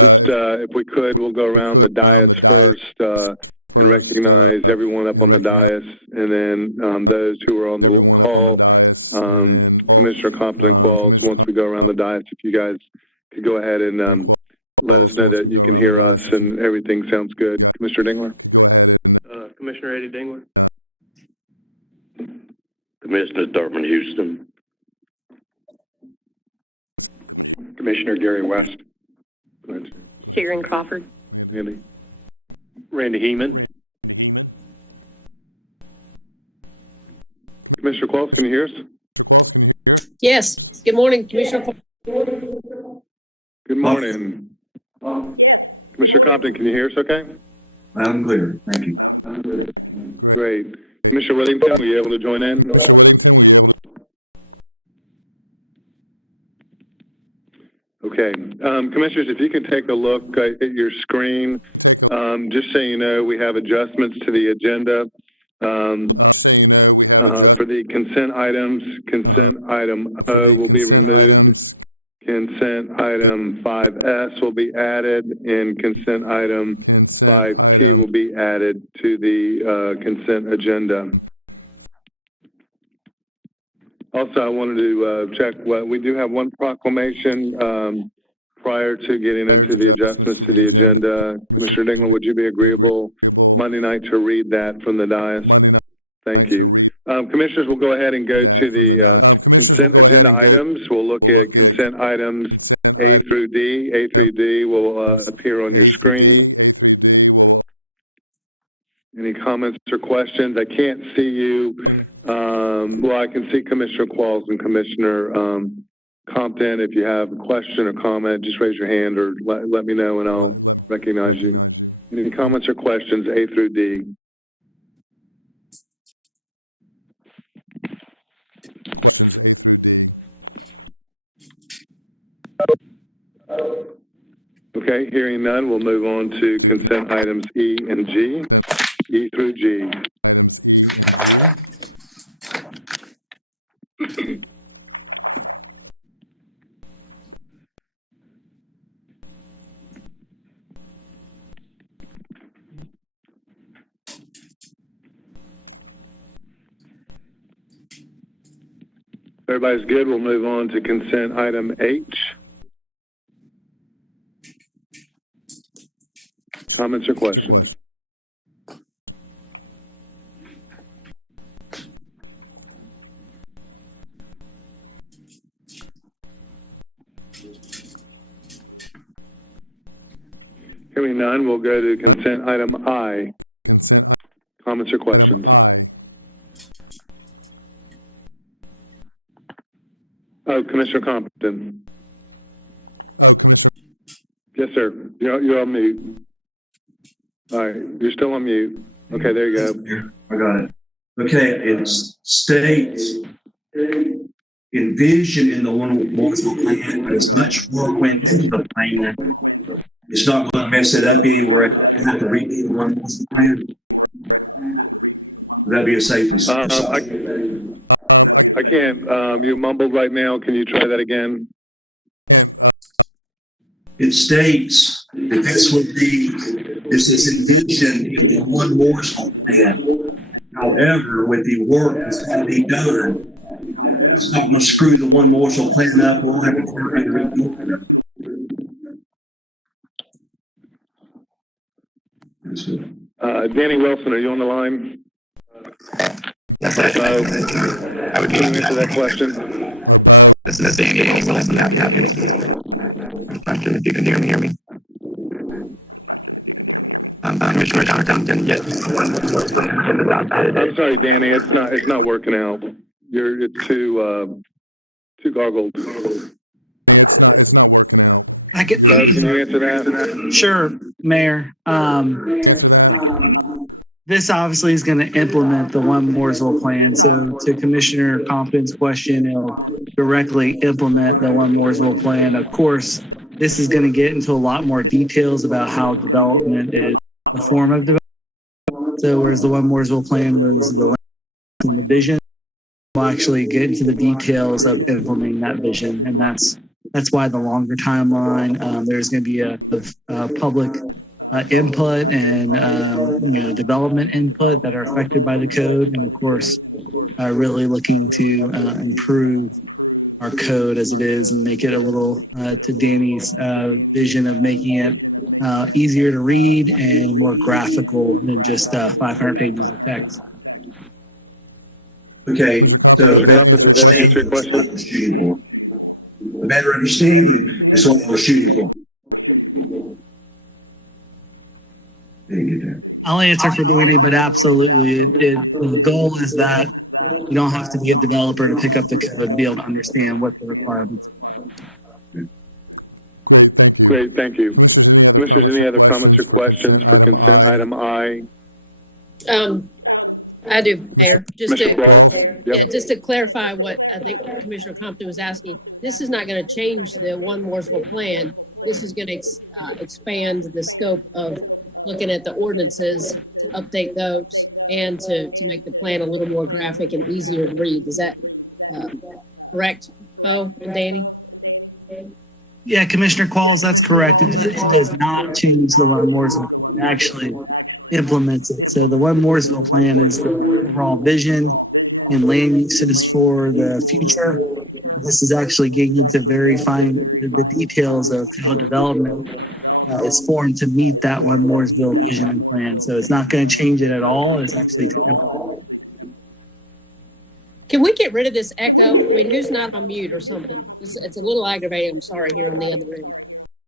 If we could, we'll go around the dais first and recognize everyone up on the dais, and then those who are on the call, Commissioner Compton and Qualls, once we go around the dais, if you guys could go ahead and let us know that you can hear us and everything sounds good. Commissioner Dingler? Commissioner Eddie Dingler? Commissioner Thurman Houston. Commissioner Gary West. Go ahead. Sharon Crawford. Randy. Randy Heeman. Commissioner Qualls, can you hear us? Yes. Good morning, Commissioner. Good morning. Commissioner Compton, can you hear us okay? I'm clear. Thank you. Great. Commissioner Whittington, were you able to join in? Okay. Commissioners, if you can take a look at your screen, just so you know, we have adjustments to the agenda. For the consent items, consent item O will be removed. Consent item 5S will be added, and consent item 5T will be added to the consent agenda. Also, I wanted to check we do have one proclamation prior to getting into the adjustments to the agenda. Commissioner Dingler, would you be agreeable Monday night to read that from the dais? Thank you. Commissioners, we'll go ahead and go to the consent agenda items. We'll look at consent items A through D. A through D will appear on your screen. Any comments or questions? I can't see you. Well, I can see Commissioner Qualls and Commissioner Compton. If you have a question or comment, just raise your hand or let me know and I'll recognize you. Any comments or questions, A through D? Okay, hearing none, we'll move on to consent items E and G. E through G. Everybody's good. We'll move on to consent item H. Comments or questions? Hearing none, we'll go to consent item I. Comments or questions? Oh, Commissioner Compton. Yes, sir. You're on mute. All right, you're still on mute. Okay, there you go. I got it. Okay, it states envision in the Mooresville plan, but as much work went into the plan, it's not going to mess it up anywhere. I have to read the Mooresville plan. Would that be a safe assumption? I can't. You mumbled right now. Can you try that again? It states that this is envisioned in the one Mooresville plan. However, with the work that's going to be done, it's not going to screw the one Mooresville plan up. We'll have to redo it. Danny Wilson, are you on the line? Yes, I would can you answer that question? This is Danny Wilson. If you can hear me. Commissioner Compton, yes. I'm sorry, Danny. It's not working out. It's too gargled. I can you answer that? Sure, Mayor. This obviously is going to implement the One Mooresville plan. So to Commissioner Compton's question, it'll directly implement the One Mooresville plan. Of course, this is going to get into a lot more details about how development is a form of development. So whereas the One Mooresville plan was the and the vision, we'll actually get into the details of implementing that vision. And that's That's why the longer timeline. There's going to be a public input and development input that are affected by the code, and of course, really looking to improve our code as it is and make it a little to Danny's vision of making it easier to read and more graphical than just 500 pages of text. Okay, so Mr. Coppins, does that answer your question? A better understanding is what I was shooting for. Didn't get that. I'll answer for Danny, but absolutely, the goal is that you don't have to be a developer to pick up the code and be able to understand what the requirements are. Great, thank you. Commissioners, any other comments or questions for consent item I? I do, Mayor. Mr. Wallace? Yeah, Yep. just to clarify what I think Commissioner Compton was asking, this is not going to change the One Mooresville plan. This is going to expand the scope of looking at the ordinances, to update those, and to make the plan a little more graphic and easier to read. Is that correct, Bo and Danny? Yeah, Commissioner Qualls, that's correct. It does not change the One Mooresville plan. It actually implements it. So the One Mooresville plan is the overall vision and land uses for the future. This is actually getting into very fine the details of how development is formed to meet that One Mooresville vision and plan. So it's not going to change it at all. It's actually Can we get rid of this echo? I mean, who's not on mute or something? It's a little aggravating. I'm sorry here on the other end.